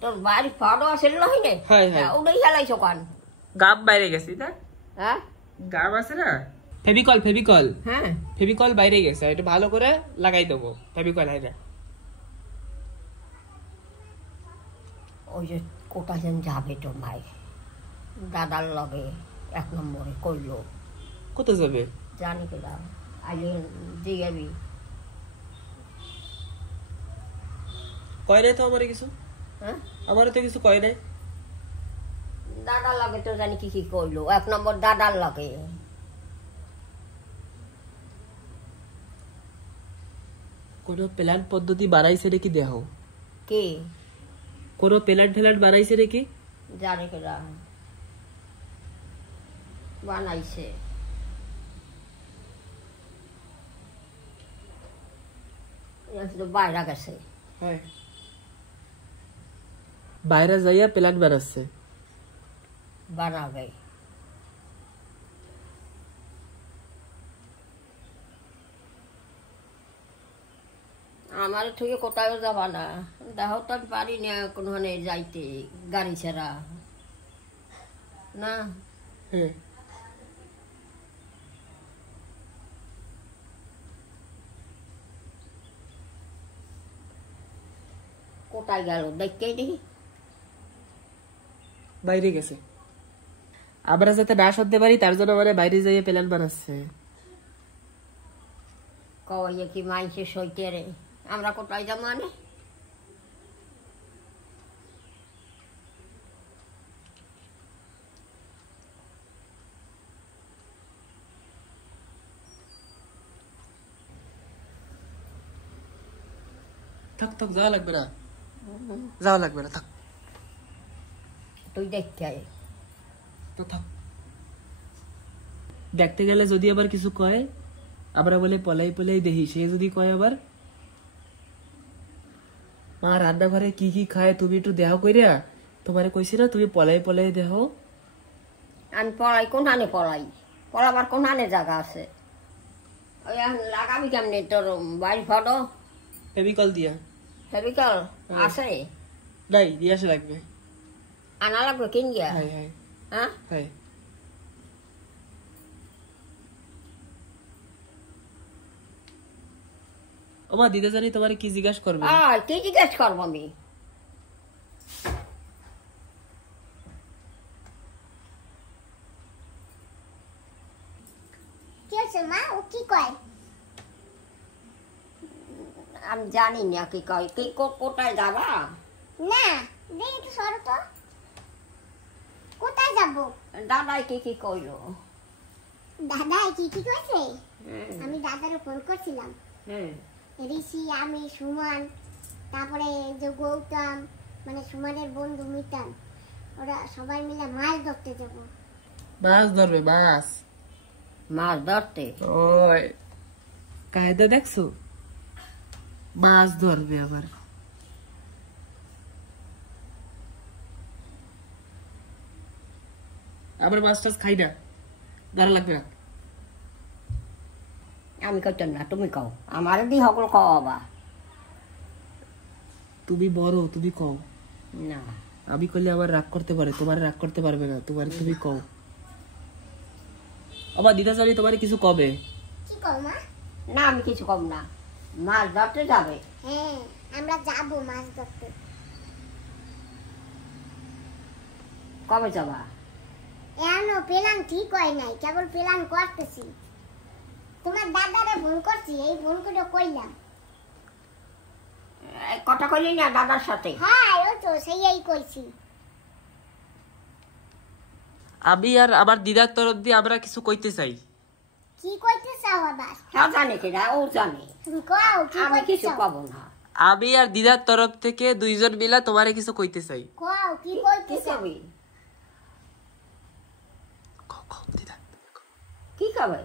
তোর বাড়ি ফটো আসল নয় নে ওটাই চালাইছো কান গাব বাইরে গেছে না হ্যাঁ গাব আছে না ফেভিকল ফেভিকল হ্যাঁ ফেভিকল বাইরে গেছে এটা ভালো করে লাগাই দেবো ফেভিকল হাইরা ওই যে কোথায় যেন যাবে তোর ভাই দাদার লগে 1 নম্বরে কইলো কোথায় যাবে জানি কেডা আইলে জিগাবি কয় নাই তো আমারে কিছু হ্যাঁ আমারে তো কিছু কয় নাই দাদার লগে তো জানি কি কইলো 1 নম্বর দাদার লগে কোনো প্ল্যান পদ্ধতি বাড়াইছে নাকি দেহ কে কোনো প্ল্যান ঠেলান বাড়াইছে নাকি জানি কেডা বানাইছে বাইরে গেছে হ্যাঁ বাইরে যাইয়া প্ল্যান বানাচ্ছে বানাবে আমার থেকে কোথাও যাবা না দেখো তো আমি পারি না কোনখানে যাইতে গাড়ি ছাড়া না হ্যাঁ কোথায় গেল দেখতে দেখি বাইরে গেছে আমরা যাতে না শুনতে পারি তার জন্য মানে বাইরে যাইয়া প্ল্যান বানাচ্ছে কয়ে কি মাইসে সইতে রে আমরা কোথায় যাবো মানে থাক থাক যাওয়া লাগবে না যাওয়া লাগবে না থাক তুই দেখতে আয় তো থাক দেখতে গেলে যদি আবার কিছু কয় আমরা বলে পলাই পলাই দেখি সে যদি কয় আবার মা রান্নাঘরে কি কি খায় তুমি একটু দেহ কইরা তোমারে কইছি না তুমি পলাই পলাই দেহ আমি পড়াই কোনখানে পড়াই পড়াবার কোনখানে জায়গা আছে ওই এখন লাগাবি কেমনি তোর বাড়ি ফটো ফেভিকল দিয়া ফেভিকল আছে নাই দিয়ে আসে লাগবে আনা লাগবে কিন গিয়া হাই হাই হ্যাঁ হাই ওমা দিদা জানি তোমারে কি জিজ্ঞাসা করবে কি জিজ্ঞেস করবো আমি আমি জানি না কি কয় কি কোথায় যাবা না দেখি সরো তো কোথায় যাব দাদাই কি কইলো দাদা কি কইছে আমি দাদারে ফোন করছিলাম ঋষি আমি সুমন তারপরে যে গৌতম মানে সুমনের বন্ধু মিতান ওরা সবাই মিলে মাছ ধরতে যাব মাছ ধরবে মাছ মাছ ধরতে ওই কায়দা দেখছো মাছ ধরবে আবার আবার মাছ টাছ খাই না ভালো লাগবে না আমি কইতাম না তুমি কও আমার দি সকল কও আবার তুমি বড় তুমি কও না আমি কইলে আবার রাগ করতে পারে তোমার রাগ করতে পারবে না তোমার তুমি কও আবার দিদা জানি তোমার কিছু কবে কি কও মা না আমি কিছু কম না মাছ ধরতে যাবে হ্যাঁ আমরা যাব মাছ ধরতে কবে যাবা এখনো প্ল্যান ঠিক হয় নাই কেবল প্ল্যান করতেছি তোমার দাদারে ফোন করছি এই ফোন করে কইলাম কথা কইলি না দাদার সাথে হ্যাঁ ও তো সেই কইছি আমি আর আমার দিদার তরফ দিয়ে আমরা কিছু কইতে চাই কি কইতে চাও আবার হ্যাঁ জানে কিনা ও জানে তুমি কও কি আমি কইতে কিছু চাও কব না আমি আর দিদার তরফ থেকে দুইজন মিলা তোমারে কিছু কইতে চাই কও কি কইতে কি চাও কবি দিদা কি খাবে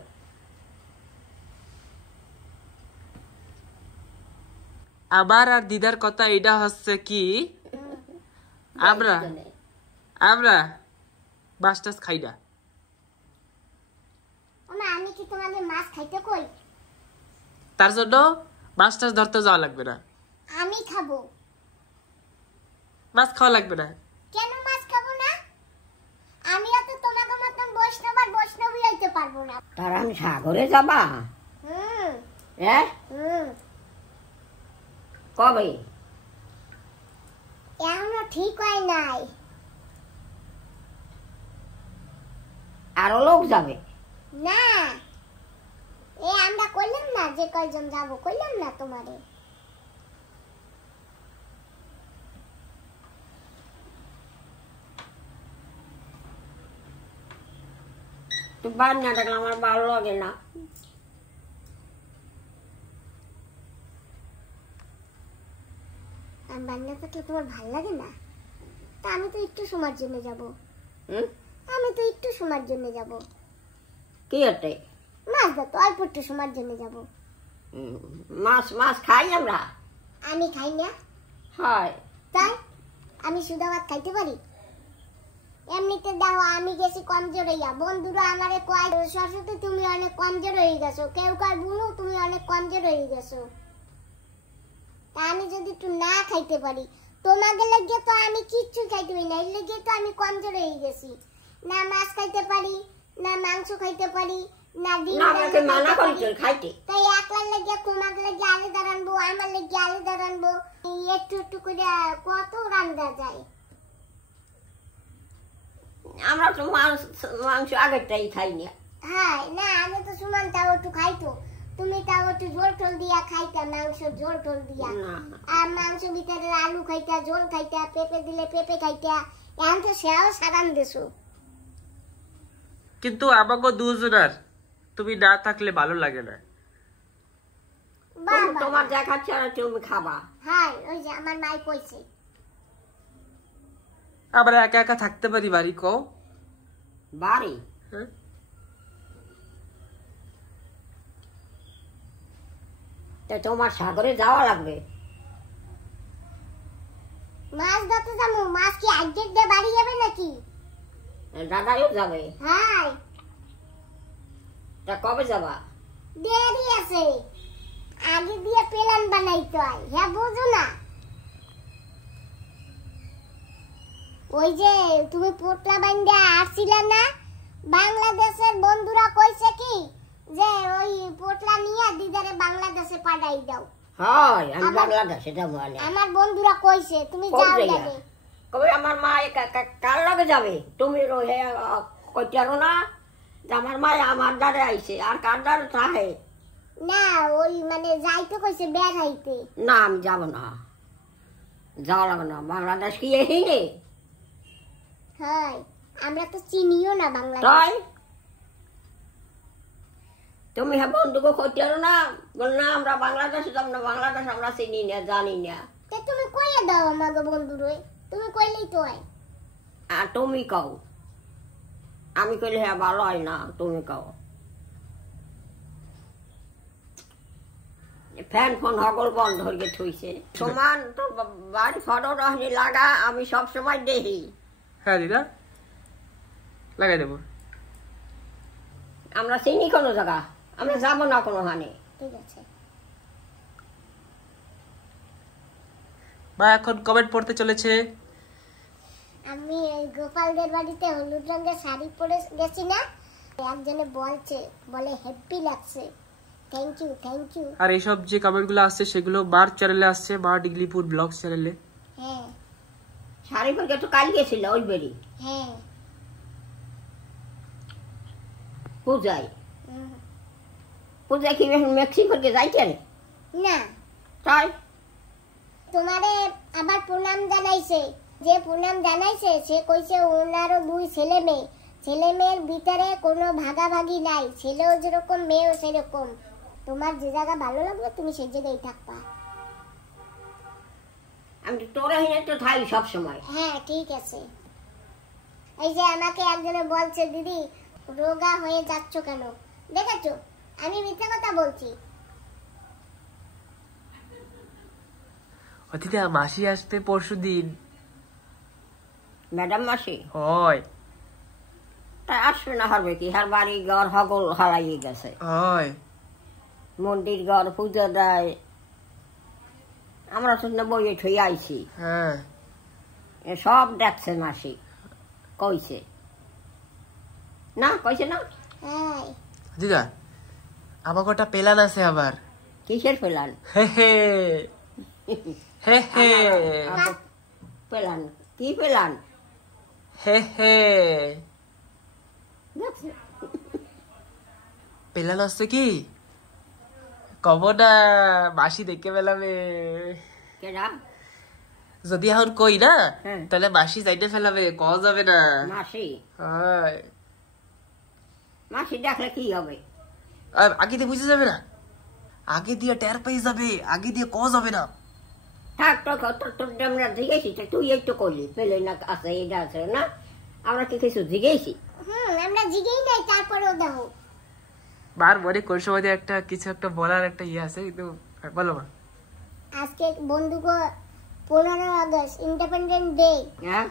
আমার আর দিদার কথা এটা হচ্ছে কি আমরা আমরা মাছ টাছ খাই না ওমা আমি কি তোমাদের মাছ খাইতে কই তার জন্য মাছ টাছ ধরতে যাওয়া লাগবে না আমি খাবো মাছ খাওয়া লাগবে না। কেন মাছ খাবো না? আমি এত তোমাকে মতন বৈষ্ণব আর বৈষ্ণবী হইতে পারবো না। তার আমি সাগরে যাবা? হ্যাঁ, কবে? এখনো ঠিক হয় নাই। আরো লোক যাবে? না, আমরা কইলাম না যে কয়জন যাবো, কইলাম না তোমারে। তুই বার না থাকলে আমার ভালো লাগে না। বান্না থাকলে তোমার ভাল লাগে না? তা আমি তো একটু সময়ের জন্য যাবো। আমি তো একটু সময়ের জন্য যাবো। কি হতে? মাছ ধরতে অল্প একটু সময়ের জন্য যাবো। মাছ মাছ খাই আমরা? আমি খাই না। হয় তাই আমি সুদা ভাত খাইতে পারি? এমনিতে দেখো আমি গেছি কমজোর হইয়া, বন্ধুরা আমারে কয় সরস্বতী তুমি অনেক কমজোর হয়ে গেছো, কেউ কয় বুনু তুমি অনেক কমজোর হয়ে গেছো। তা আমি যদি একটু না খাইতে পারি, তোমাদের লেগে তো আমি কিচ্ছু খাইতে পারি না, এর লেগে তো আমি কমজোর হয়ে গেছি। না মাছ খাইতে পারি, না মাংস খাইতে পারি, না ডিম খাইতে। তাই একলার লেগে তোমার লেগে আলাদা রানবো, আমার লেগে আলাদা রানবো, একটু একটু করে কত রান্না যায়। আমরা তো মাংস আগেরটাই খাই না। হ্যাঁ, না আমি তো সুমন তাও একটু খাইতো, তুমি তাও একটু ঝোল টোল দিয়া খাইতা, মাংস ঝোল টোল দিয়া। আর মাংস ভিতরে আলু খাইতা, ঝোল খাইতা, পেঁপে দিলে পেঁপে খাইতা। এখন তো সেও সারান দেছো। কিন্তু আমাকে দুজনের তুমি না থাকলে ভালো লাগে না। তোমার যা খাচ্ছে আর তুমি খাবা। হ্যাঁ, ওই যে আমার মাই কইছে। আমরা একা একা থাকতে পারি বাড়ি? কও বাড়ি? তোমার সাগরে যাওয়া লাগবে। মাছ ধরতে যাবো। মাছ কি আজকের দিয়ে বাড়ি যাবে নাকি? দাদাও যাবে? হ্যাঁ। তা কবে যাবা? দেরি আছে, আগে দিয়ে প্ল্যান বানাইতে হয়। হ্যাঁ, বুঝো না? ওই যে তুমি পোটলা বান্ধা আসছিলা না, বাংলাদেশের বন্ধুরা কইছে কি যে ওই পোটলা নিয়ে দিদারে বাংলাদেশে পাঠাই দাও। হয়, আমি বাংলাদেশে যাবো। আমার বন্ধুরা কইছে তুমি যাও যাবে। কবে আমার মা কার লগে যাবে? তুমি কইতারো না যে আমার মা আমার দ্বারে আইছে, আর কার দ্বারে থাকে না? ওই মানে যাইতে কইছে বেড়াইতে। না, আমি যাবো না, যাওয়া লাগবে না। বাংলাদেশ কি এই নে? হ্যাঁ, আমরা তো চিনিও না বাংলাদেশ। তাই তুমি হ্যাঁ বন্ধুকে কইতারো না, বল না আমরা বাংলাদেশে যাব না, বাংলাদেশ আমরা চিনি না, জানি না। তুমি কইয়া দাও আমাকে বন্ধুরে, তুমি কইলেই তো হয়। আর তুমি কও, আমি কইলে হ্যাঁ ভালো হয় না, তুমি কও। ফ্যান ফোন হগল বন্ধ হয়ে থইছে। সমান তো বাড়ি ফটো রহনি লাগা, আমি সব সময় দেখি। হ্যাঁ দিদা, লাগাই দেবো। আমরা চিনি কোনো জায়গা, আমরা যাবো না কোনো হানে। ঠিক আছে। বা এখন কমেন্ট পড়তে চলেছে। আমি গোপালদের বাড়িতে হলুদ রঙের শাড়ি পরে গেছি না, একজনে বলছে, বলে হ্যাপি লাগছে, থ্যাংক ইউ থ্যাংক ইউ। আর এইসব যে কমেন্ট গুলো আসছে সেগুলো বার চ্যানেলে আসছে, বার ডিগলিপুর ব্লগ চ্যানেলে। হ্যাঁ, শাড়ি পরে তো কাল গেছিল ওই বেরি। হ্যাঁ, পূজায়। পূজায় কি মেক্সিকোকে যাইতে না? তাই তোমারে আবার প্রণাম জানাইছে। যে প্রণাম জানাইছে সে কইছে ওনারও 2 ছেলে মেয়ে, ছেলে মেয়ের ভিতরে কোনো ভাগাভাগি নাই, ছেলেও যেরকম মেয়েও সেরকম। তোমার যে জায়গা ভালো লাগবে তুমি সেই জায়গায় থাকবা। আমি তোরা হিনে তো থাই সব সময়। হ্যাঁ, ঠিক আছে। এই যে আমাকে একজনে বলছে, দিদি রোগা হয়ে যাচ্ছ কেন? দেখেছো আমি মিথ্যা কথা বলছি? দিদা মাসি আসতে পরশু দিন। ম্যাডাম মাসি হয়, তা আসবে না, হবে কি? হার বাড়ি ঘর হগল হারাইয়ে গেছে। হয়, মন্দির ঘর পূজা দেয়, আমরা তো বইয়ে ঠই আইছি। হ্যাঁ, সব দেখছে মাসি, কইছে না, কইছে না। হ্যাঁ দিদা আমার কটা পেলান আছে আবার। কিসের পেলান? হে হে হে হে পেলান কি পেলান? হে হে দেখছে পেলান আছে কি কব না, মাসি দেখে পেলাবে। কেডা? যদি এখন কই না হ্যাঁ। তাহলে মাসি যাইতে ফেলাবে, কওয়া যাবে না। মাসি? হয় মাসি দেখলে কি হবে? আগে দিয়ে বুঝে যাবে না, আগে দিয়ে টের পেয়ে যাবে, আগে দিয়ে কওয়া যাবে না। থাক তোর আমরা জিজ্ঞেসি, তুই একটু করলি পেলে না আছে এটা আছে না, আমরা কি কিছু জিজ্ঞেসি? আমরা জিগেই নাই, তারপরেও দেখো বার মনে কোন সময় একটা কিছু একটা বলার একটা ইয়ে আছে, কিন্তু বলো মা। আজকে বন্ধুকে 15 আগস্ট ইন্ডিপেন্ডেন্ট ডে। হ্যাঁ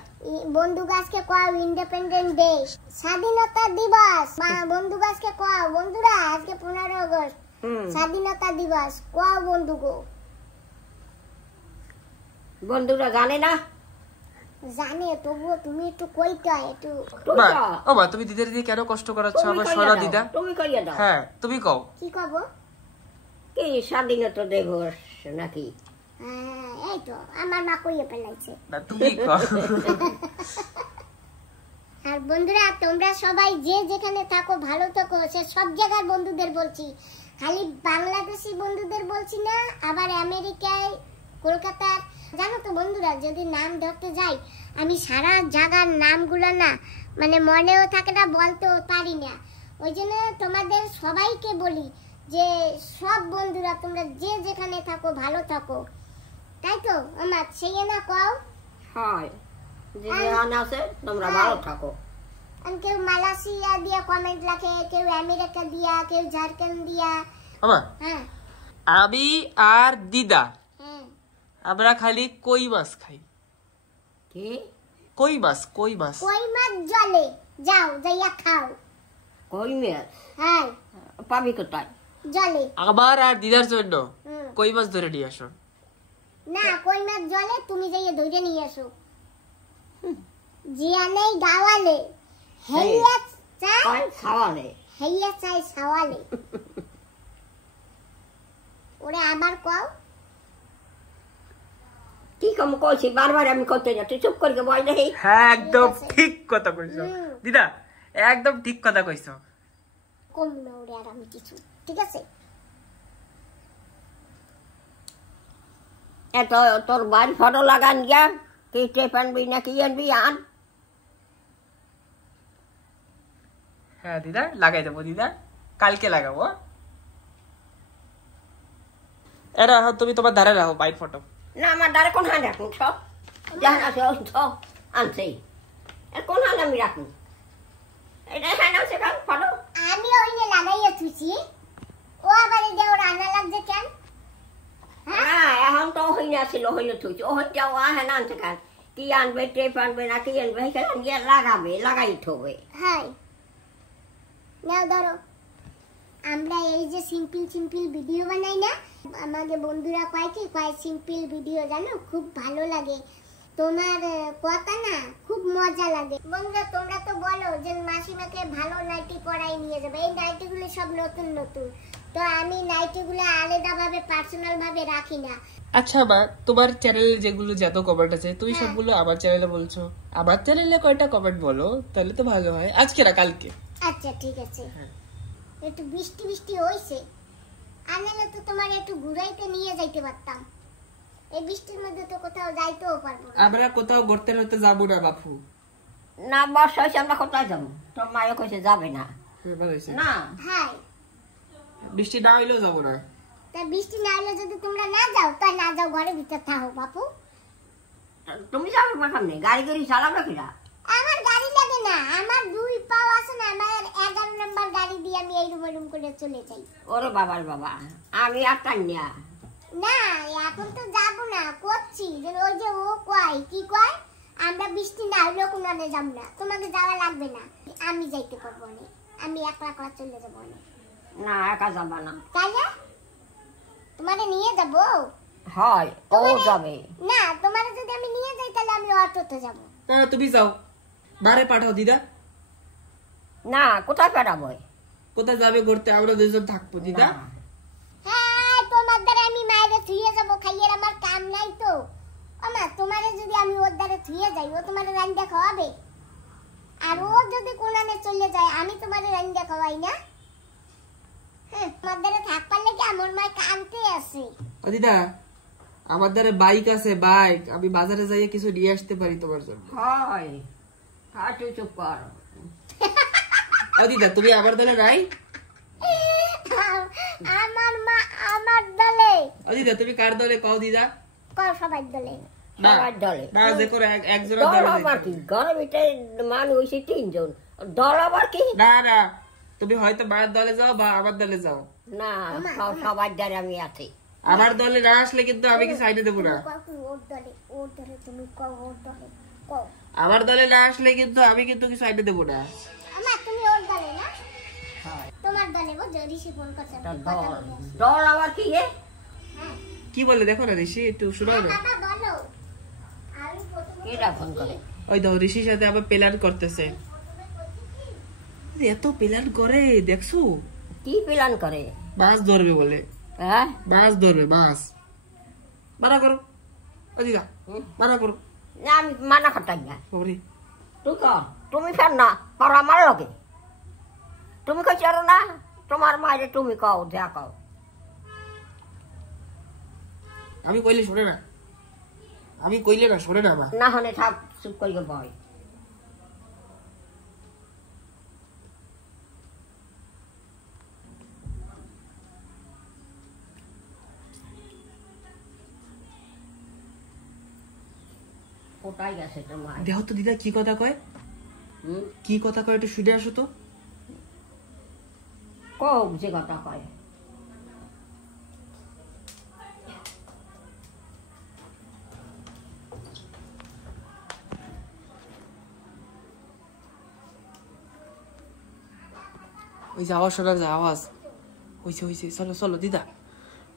বন্ধুকে আজকে কও ইন্ডিপেন্ডেন্ট ডে, স্বাধীনতা দিবস। বন্ধুকে আজকে কও, বন্ধুরা আজকে 15 আগস্ট স্বাধীনতা দিবস, কও বন্ধুকে। বন্ধুরা জানে না? জানে, তবুও তুমি একটু কইতা, একটু মা, ও মা তুমি দিদার দিয়ে কেন কষ্ট করাচ্ছ আমার সোনা দিদা? তুমি কইয়া দাও। হ্যাঁ তুমি কও। কি কব? কি স্বাধীনতা দিবস নাকি? হ্যাঁ এই তো আমার মা কইয়া ফেলাইছে। না তুমি কও। আর বন্ধুরা তোমরা সবাই যে যেখানে থাকো ভালো থাকো, সে সব জায়গার বন্ধুদের বলছি, খালি বাংলাদেশি বন্ধুদের বলছি না, আবার আমেরিকায়, কলকাতার। জানো তো বন্ধুরা, যদি নাম ধরতে যাই আমি সারা জায়গার নামগুলো না মানে মনেও থাকে না, বলতেও পারি না। ওই জন্য তোমাদের সবাইকে বলি যে সব বন্ধুরা তোমরা যে যেখানে থাকো ভালো থাকো, তাই তো আমার সেই না কও। হয় যে যেখানে আছে তোমরা ভালো থাকো। কেউ মালয়েশিয়া দিয়া কমেন্ট লেখে, কেউ আমেরিকা দিয়া, কেউ ঝাড়খণ্ড দিয়া। আমা হ্যাঁ আমি আর দিদা হ্যাঁ আমরা খালি কই মাছ খাই। কি? কই মাছ, কই মাছ। কই মাছ জলে যাও, যাইয়া খাও। কই মাছ? হ্যাঁ পাবি কোথায়? জলে। আমার আর দিদার জন্য হুম। কই মাছ ধরে নিয়ে আসো। না, কই মাছ জলে, তুমি যাইয়া ধরে নিয়ে আসো। জিয়া নেই গাওয়ালে, হেইয়া চাই কই খাওয়ালে? হেইয়া চাই সাওয়ালে। ওরে আবার কও। কি কম কইছি বারবার আমি করতে যা, তুই চুপ করে বল দেখি। হ্যাঁ একদম ঠিক কথা কইছো হুম। দিদা, একদম ঠিক কথা কইছো। কম না ওরে আর আমি কিছু, ঠিক আছে? এত তোর বাড়ি ফটো লাগান গিয়া, কি টেপ আনবি না কি আনবি আন। হ্যাঁ দিদা লাগাই দেবো, দিদা কালকে লাগাবো। এরা তুমি তোমার ধারে রাখো বাইক ফটো। না আমার দ্বারা কোন হান রাখুন, সব যাহান আছে সব আনছে, আর কোন হান আমি রাখুন? এটা হ্যাঁ আছে কাল ফটো আমি ওইনে লাগাইয়া থুছি, ও আবার যে ওর রান্না লাগছে কেন? হ্যাঁ এখন তো হইনা ছিল, হইলে থুইছে, ও হইটাও হ্যাঁ আনছে কাল, কি আনবে টেপ আনবে না কি আনবে সেখানে গিয়ে লাগাবে, লাগাই থবে। হাই নাও ধরো, আমরা এই যে সিম্পল সিম্পল ভিডিও বানাই না, আমাদের বন্ধুরা কয় কি কয় সিম্পল ভিডিও জানো খুব ভালো লাগে, তোমার কথা না খুব মজা লাগে। বন্ধুরা তোমরা তো বলো যে মাসিমাকে ভালো নাইটি পরাই নিয়ে যাবে, এই নাইটিগুলো সব নতুন নতুন, তো আমি নাইটিগুলো আলাদা ভাবে পার্সোনাল ভাবে রাখি না। আচ্ছা মা, তোমার চ্যানেলে যেগুলো যত কমেন্ট আছে তুমি হ্যাঁ। সবগুলো আমার চ্যানেলে বলছো, আমার চ্যানেলে কয়টা কমেন্ট বলো তাহলে তো ভালো হয়। আজকে না কালকে। আচ্ছা ঠিক আছে, হ্যাঁ। একটু বৃষ্টি বৃষ্টি হইছে, আর নাহলে তো তোমার একটু ঘুরাইতে নিয়ে যাইতে পারতাম, এই বৃষ্টির মধ্যে তো কোথাও যাইতেও পারবো না। আমরা কোথাও ঘুরতে ঘুরতে যাবো না বাপু। না বর্ষা হয়েছে আমরা কোথায় যাবো, তোর মায়ও কইছে যাবে না। ভালো হয়েছে। না হ্যাঁ বৃষ্টি না হইলেও যাবো না। তা বৃষ্টি না হলে যদি তোমরা না যাও তাই না যাও, ঘরের ভিতর থাকো বাপু। তুমি যাবে পাঠাম নেই, গাড়ি গাড়ি চালাবে কিনা? আমার গাড়ি লাগে না, আমার 2 পাও আছে না, আমার 11 নম্বর গাড়ি দিয়ে আমি এই রুম করে চলে যাই। ওরে বাবার বাবা, আমি আর টান্যা না এখন তো যাব না, করছি যে ওই যে ও কয় কি কয়, আমরা বৃষ্টি না হলেও কোনানে যাব না, তোমাকে যাওয়া লাগবে না, আমি যাইতে পারবো না, আমি একলা একলা চলে যাবো না। না একা যাবা না। তাহলে তোমারে নিয়ে যাবো? হয় ও যাবে। না তোমারে যদি আমি নিয়ে যাই তাহলে আমি অটো অটোতে যাব। না তুমি যাও, বারে পাঠাও দিদা। না, কোথায় পাঠাবো? কোথায় যাবে ঘুরতে? আমরা দুজন থাকবো দিদা। হ্যাঁ, তোমার দ্বারা আমি মায়েরে থুয়ে যাব, খাইয়ের আমার কাম নাই তো। আমা তোমারে যদি আমি ওর দ্বারা থুয়ে যাই, ও তোমারে রান্না খাওয়াবে? আর ও যদি কোনানে চলে যায়, আমি তোমারে রান্না খাওয়াই না? হ্যাঁ, তোমার দ্বারা থাক পারলে কি আমার মা কানতে আছে। ও দিদা, আমার দ্বারা বাইক আছে, বাইক, আমি বাজারে যাইয়ে কিছু নিয়ে আসতে পারি তোমার জন্য। হয়, হ্যাঁ, তুই চুপ কর। ও দিদা, তুমি আমার দলে নাই? আমার মা আমার দলে। ও দিদা, তুমি কার দলে কও দিদা? কর সবাই দলে। সবার দলে। না, যে করে একজনের দল দলে আবার যাইতে কি? হবে। ঘরের ভিতরে মানুষ হয়েছে 3 জন, দল আবার কি? না না, তুমি হয়তো মায়ের দলে যাও বা আমার দলে যাও। না, সবার দ্বারা আমি আছি। আমার দলে না আসলে কিন্তু আমি কি সাইডে দেবো না। ওর দলে, ওর দলে তুমি কও, ওর দলে কও। আমার দলে না আসলে কিন্তু আমি কিন্তু কি সাইডে দেবো না। আমা তুমি ওর দলে না? তোমার দলে বুঝো, ঋষি ফোন করছে। তা দল, দল আবার কি রে? হ্যাঁ, কি বলে দেখো না ঋষি, একটু শোনাও না। বাবা বলো। আমি প্রথমে কেটা ফোন করে? ওই দাও, ঋষির সাথে আবার প্ল্যান করতেছে। এত প্ল্যান করে দেখছো? কি প্ল্যান করে? মাছ ধরবে বলে। হ্যাঁ, মাছ ধরবে, মাছ। মানা করো ও দিদা, মানা করো। না আমি মানা করতাম না। ওরে, তুই কর, তুমি ফের না কর আমার লগে। তুমি কইছো না, তোমার মায়ের তুমি কও, যা কও। আমি কইলে শোনে না, আমি কইলে না শোনে না মা। না হলে থাক, চুপ করি বয়। কোথায় গেছে তোমার? দেখো তো দিদা কি কথা কয়, কি কথা কয়, একটু শুনে আসো তো। কও যে কথা কয়। ওই যে আওয়াজ শোনা যায়, আওয়াজ হইছে হইছে। চলো চলো দিদা,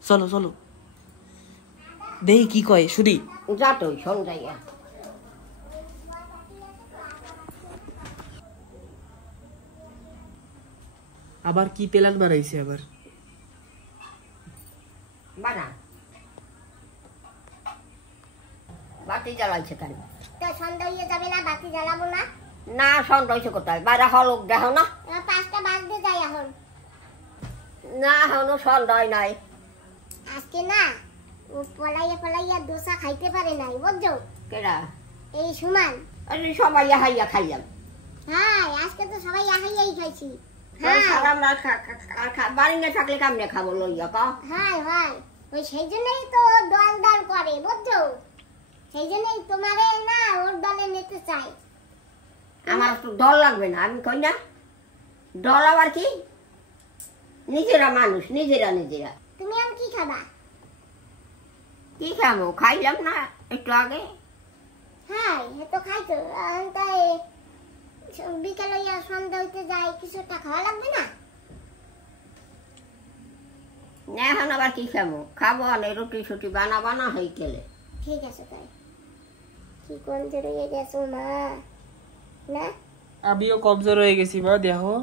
চলো চলো, দেখি কি কয় শুনি। যা তুই শোন যাইয়া। আবার কি প্ল্যান বানাইছে আবার? বানা বাতি জ্বালাইছে কেন? তো সন্ধ্যা হয়ে যাবে না, বাতি জ্বালাবো না? না, সন্ধ্যা হয়েছে কোথায়? বাইরে হলুক দেখো না। 5টা বাজতে যাই এখন। না, এখনো সন্ধ্যা হয় নাই। আজকে না ও পলাইয়া পলাইয়া দোসা খাইতে পারে নাই, বুঝছো? কেডা? এই সুমান। আরে সবাই হাইয়া খাইলাম। হ্যাঁ, আজকে তো সবাই আহাইয়াই খাইছি। হ্যাঁ, হ্যাঁ আমরা বাড়ি না থাকলে কামনে খাবো লইয়া ক। হ্যাঁ হ্যাঁ, ওই সেই জন্যই তো দল দল করে, বুঝছো? সেই জন্যই তোমারে না ওর দলে নিতে চাই। আমার তো দল লাগবে না, আমি কই না। দল আবার কি? নিজেরা মানুষ, নিজেরা নিজেরা। তুমি আর কি খাবা? কি খাবো? খাইলাম না একটু আগে। হ্যাঁ, এ তো খাইতো। তাই বিকালে সন্ধ্যা হইতে যাই, কিছুটা খাওয়া লাগবে না? এখন আবার কি খাবো? খাবো অনেক রুটি সুটি বানাবা না হয়ে গেলে। ঠিক আছে তাই। কি কমজোর হয়ে গেছো মা? না, আমিও কমজোর হয়ে গেছি মা, দেখো।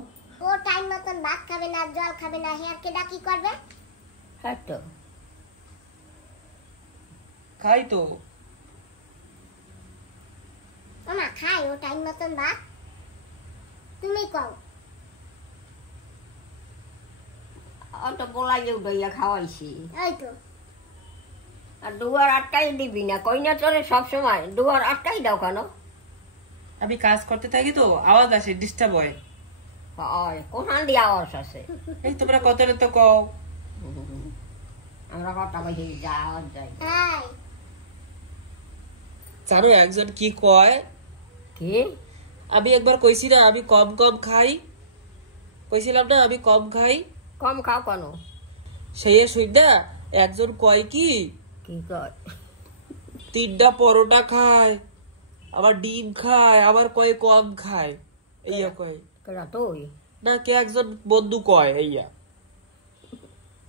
ও টাইম মতন ভাত খাবে না, জল খাবে না, হেয়ার কেডা কি করবে? হ্যাঁ তো, খাই তো। মা খাই ও টাইম মতন ভাত? তুমি কও। অত বলাইলে উঠাইয়া খাওয়াইছি। ওই তো আর দুয়ার আটটাই দিবি না, কই না তোরে সবসময় দুয়ার আটটাই দাও কেন? আমি কাজ করতে থাকি তো আওয়াজ আসে, ডিস্টার্ব হয়। কোথান দিয়ে আওয়াজ আছে? এই তোমরা কত তো কও। আমরা কথা বলছি, যা আওয়াজ যাই। হ্যাঁ, জানো একজন কি কয়? কি? আমি একবার কইছি না আমি কম কম খাই, কইছিলাম না আমি কম খাই। কম খাও কেন? সেই শুইনা একজন কয় কি কি কয়? 3টা পরোটা খায়, আবার ডিম খায়, আবার কয় কম খায়। এইয়া কয় কেডা তুই? না, কে একজন বন্ধু কয় এইয়া।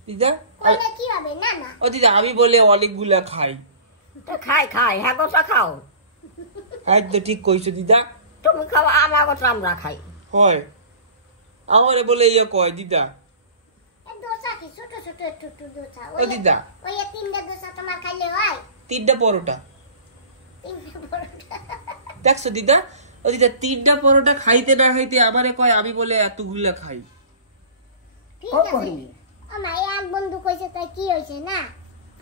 দিদা কইলে কি হবে? না না, ও দিদা, আমি বলে অনেকগুলা খাই। তো খাই খাই, হ্যাঁ কথা খাও। একদম ঠিক কইছো দিদা। তুমি খাও, আমার কথা আমরা খাই। হয় আমারে বলে ইয়া কয় দিদা। দোসা কি ছোট ছোট ছোট দোসা? ও দিদা, ওই 3টা দোসা তোমার খাইলে হয়? 3টা পরোটা। 3টা পরোটা। দেখছো দিদা, ও দিদা 3টা পরোটা খাইতে না খাইতে আমারে কয় আমি বলে এতগুলা খাই। ঠিক ও আছে। কইনি। আমার এক বন্ধু কইছে তাই কি হইছে না?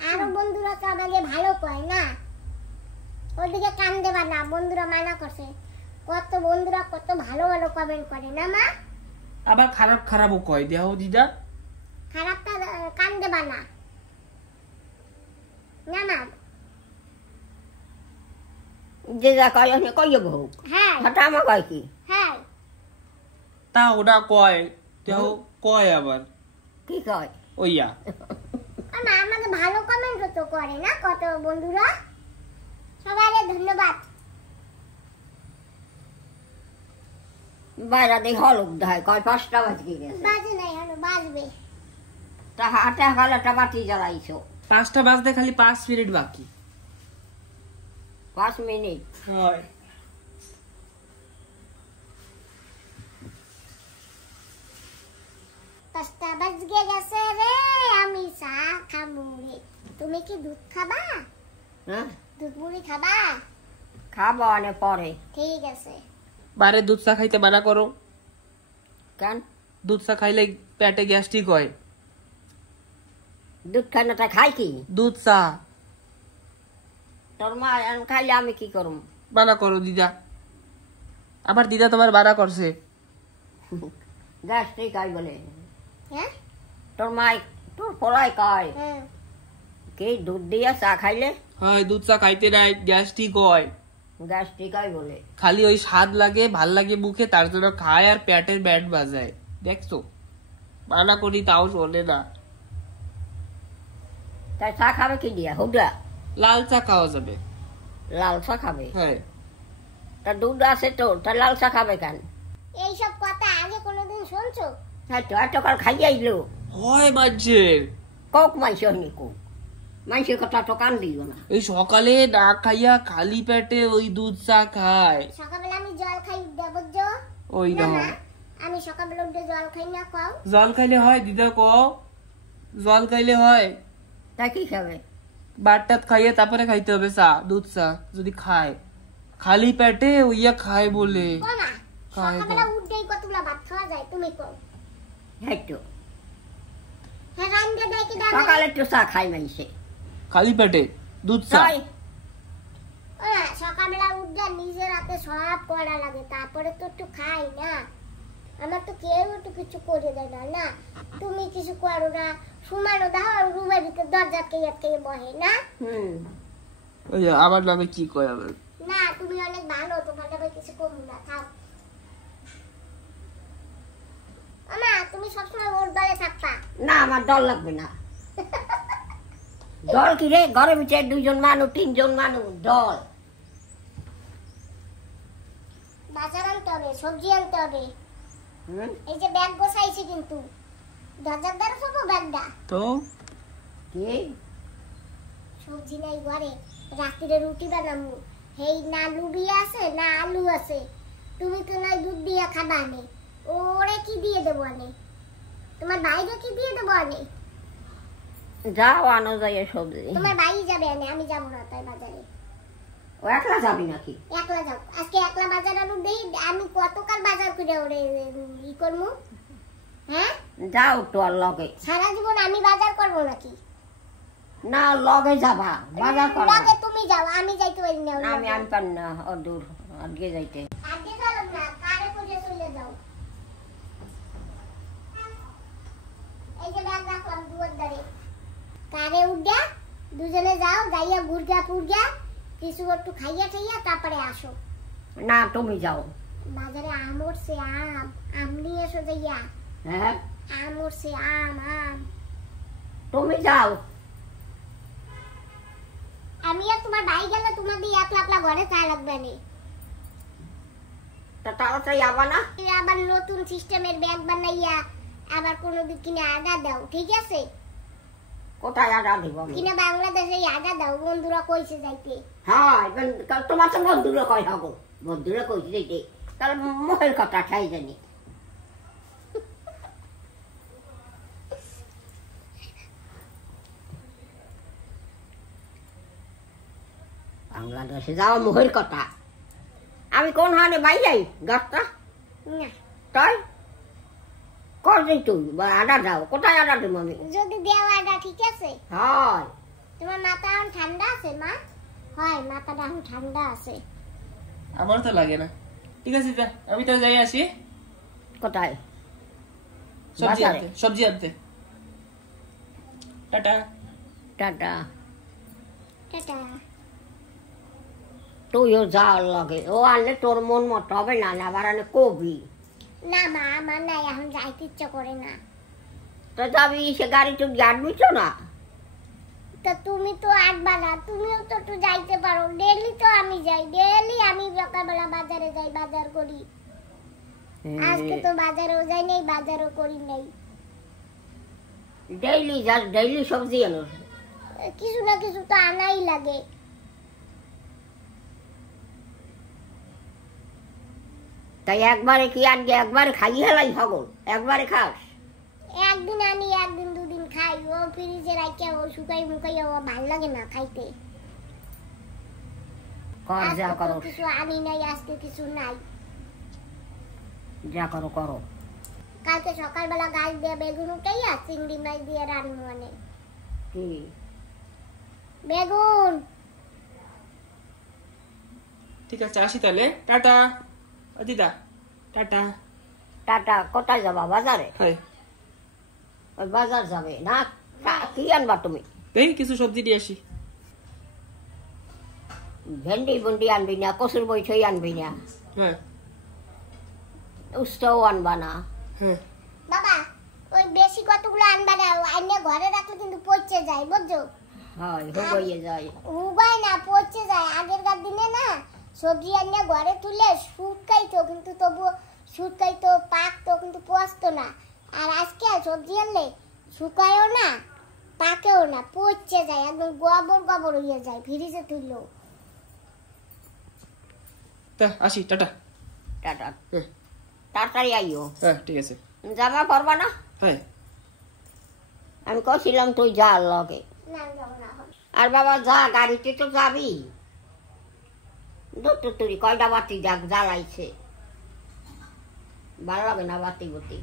আরো বন্ধুরা তো আমাকে ভালো কয় না। ওদিকে কান দেবা না, বন্ধুরা মানা করছে। কত বন্ধুরা কত ভালো ভালো কমেন্ট করে না মা? আবার খারাপ খারাপও কয় দেও দিদা। খারাপটা কান দেবা না। না মা। যে যা কয় আমি কইয়ে বউ। হ্যাঁ হাটা আমার কয় কি? হ্যাঁ। তা ওটা কয় দেও, কয় আবার কি কয়? ওইয়া। মা আমাকে ভালো কমেন্ট তো করে না কত বন্ধুরা। সবাইকে ধন্যবাদ। বাইরা দিয়ে হলুক দেয়, কয় 5টা বাজে গেছে। বাজে নাই হলো বাজবে। তা হাতে হালাটা বাতি জ্বালাইছো। 5টা বাজতে খালি 5 মিনিট বাকি। 5 মিনিট। হয়। পাঁচটা বাজে গেছে রে, আমি চা খাবো রে। তুমি কি দুধ খাবা? হ্যাঁ দুধ মুড়ি খাবা? খাবো অনেক পরে। ঠিক আছে। বারে দুধ চা খাইতে মানা করো। কেন? দুধ চা খাইলে পেটে গ্যাস্ট্রিক হয়। দুধ খাই না, তা খাই কি? দুধ চা তোর মা খাইলে আমি কি করব? মানা করো দিদা। আবার দিদা তোমার মানা করছে। গ্যাস্ট্রিক খাই বলে। হ্যাঁ তোর মা তোর পড়াই কয় হ্যাঁ। কি দুধ দিয়া চা খাইলে হয় দুধ চা খাইতে নাই গ্যাস্ট্রিক হয়। গ্যাস্ট্রিক হয় বলে। খালি ওই স্বাদ লাগে, ভাল লাগে মুখে, তার জন্য খায় আর পেটের ব্যাট বাজায়। দেখছো, মানা করি তাও শোনে না। তাই চা খাবে কি দিয়া? হুদা লাল চা খাওয়া যাবে। লাল চা খাবে? হ্যাঁ। তা দুধ আছে তো, তা লাল চা খাবে কেন? এইসব কথা আগে কোনোদিন শুনছো? হ্যাঁ তো এত কাল খাই আইলো। হয় মাঝের কক মাইছে হয়নি কোক। মাইসের কথা তো কান দিও না। এই সকালে না খাইয়া খালি পেটে ওই দুধ চা খায়। সকালবেলা আমি জল খাই দেবজ্জ। ওই না দাও, না, আমি সকালবেলা উঠে জল খাই না খাও। জল খাইলে হয় দিদা? কও জল খাইলে হয়? তা কি খাবে? বাটটাত খাইয়ে তারপরে খাইতে হবে চা, দুধ চা। যদি খায় খালি পেটে ওইয়া খায় বলে। ও মা, খাই তো। সকালবেলা উঠেই কতগুলা ভাত খাওয়া যায় তুমি কও? হ্যাঁ তো হ্যাঁ রান্না দেয় কি দাদা? সকালে তো চা খাই মাইছে। খালি পেটে দুধ চা। তাই ও মা, সকালবেলা উঠে নিজের হাতে সব করা লাগে, তারপরে তো একটু খাই না। আমার তো কেউ একটু কিছু করে দেয় না। না তুমি কিছু করো না, সুমানো দাও রুমের ভিতর দরজা আটকে বহে না। ওই যে আমার নামে কি কয় আবার। না তুমি অনেক ভালো, তোমার নামে কিছু করবো না, থাক। আমা তুমি সবসময় ওর দলে থাকবা। না, আমার দল লাগবে না। দল কি রে? ঘরের ভিতরে 2জন মানুষ 3জন মানুষ দল। বাজার আনতে হবে, সবজি আনতে হবে। এই যে ব্যাগ গোছাইছি কিন্তু দরজার দ্বারা সব ব্যাগটা তো কি সবজি নাই ঘরে, রাত্রিরে রুটি বানাবো। হেই না লুবি আছে না আলু আছে। তুমি তো নাই দুধ দিয়া খাবা নে, ওরে কি দিয়ে দেবো আনে? তোমার ভাইরে কি দিয়ে দেবো আনে? যাও আনো যাই সবজি। তোমার ভাই যাবে আনে, আমি যাবো না তাই বাজারে। ও একলা যাবি নাকি? একলা যাও, আজকে একলা বাজার আনু দেই। আমি কতকাল বাজার করে ওরে ই করবো? হ্যাঁ যাও তো আর লগে। সারা জীবন আমি বাজার করবো নাকি? না লগে যাবা, বাজার করবা। লগে তুমি যাও, আমি যাইতে পারি না। না, আমি পারি না, ও দূর আগে যাইতে। আগে যাও না, কারে করে চলে যাও। এই যে ব্যাগ রাখলাম দুয়ার ধারে, কারে উঠা দুজনে যাও, যাইয়া গুড়গা পুড়গা কিছু একটু খাইয়া খাইয়া তারপরে আসো। না তুমি যাও। বাজারে আম উঠছে, আম নিয়ে এসো যাইয়া। হ্যাঁ আম উঠছে, আম। তুমি যাও। আমি আর তোমার ভাই গেলে তোমাদের একলা একলা ঘরে চা লাগবে না। তা তাড়াতাড়ি আবা না। আবার নতুন সিস্টেমের ব্যাগ বানাইয়া আবার কোনোদিন কিনে আগা দাও, ঠিক আছে? কোথায় আডা দিব? কিনা বাংলাদেশে আগা দাও, বন্ধুরা কইছে যাইতে। হ্যাঁ তোমার তো বন্ধুরা কয় হবো বন্ধুরা কইছি রে তাহলে মুখের কথা ঠাই জানি বাংলাদেশে যাওয়া মুখের কথা আমি কোন হানে বাই যাই গাছটা তাই করবি তুই আডা দাও কোথায় আডা দেবো আমি যদি দেওয়া আডা ঠিক আছে হয় তোমার মাথা এখন ঠান্ডা আছে মা হয় মাথাটা এখন ঠান্ডা আছে আমার তো লাগে না ঠিক আছে যা আমি তো যাই আসি কোথায় সবজি আনতে টাটা টাটা টাটা তুইও যা লাগে ও আনলে তোর মন মতো হবে না আবার আনে কবি না মা আমার না এখন যাইতে ইচ্ছা করে না তো যাবি সে গাড়ি তো আটবিছ না তা তুমি তো আটবা না তুমিও তো একটু যাইতে পারো ডেইলি তো আমি যাই ডেইলি আমি সকালবেলা বাজারে যাই বাজার করি আজকে তো বাজারেও যাই নাই বাজারও করি নাই ডেইলি ডেইলি সবজি আনো কিছু না কিছু তো আনাই লাগে তাই একবারে কি আনকে একবারে খাই হেলাই হগল একবারে খাস একদিন আনি একদিন দুদিন খাই ও ফ্রিজে রাখে ও শুকাই মুকাই ও ভাল লাগে না খাইতে কর যা করো কিছু আনি নাই আজকে কিছু নাই যা করো করো কালকে সকালবেলা গাছ দিয়ে বেগুন উঠাই আর চিংড়ি মাছ দিয়ে রান্না মানে কি বেগুন ঠিক আছে আসি তাহলে টাটা দিদা টাটা টাটা কোথায় যাবা বাজারে হ্যাঁ ওই বাজার যাবে না কি আনবা তুমি এই কিছু সবজি দিয়ে আসি ভেন্ডি বন্ডি আনবি না কচুর বৈঠই আনবি না হ্যাঁ উস্তাও আনবা না হ্যাঁ বাবা ওই বেশি কতগুলো আনবা না আইনে ঘরে রাখলে কিন্তু পচে যায় বুঝছো হয় হয়ে যায় উবাই না পচে যায় আগেরকার দিনে না সবজি আনিয়ে ঘরে তুলে শুকাইতো কিন্তু তবু শুকাইতো পাকতো কিন্তু পচতো না আর আজকে সবজি আনলে শুকায়ও না পাকেও না পচে যায় একদম গোবর গোবর হয়ে যায় ফ্রিজে তুললো তা আসি টাটা টাটা হ্যাঁ তাড়াতাড়ি আইও হ্যাঁ ঠিক আছে জামা পরবা না হ্যাঁ আমি কছিলাম তুই যা লগে না আমি যাবো না এখন। আর বাবা যা গাড়িতে তো যাবি দুটো তুই কয়টা বাতি জ্বালাইছে ভালো লাগে না বাতি বুতি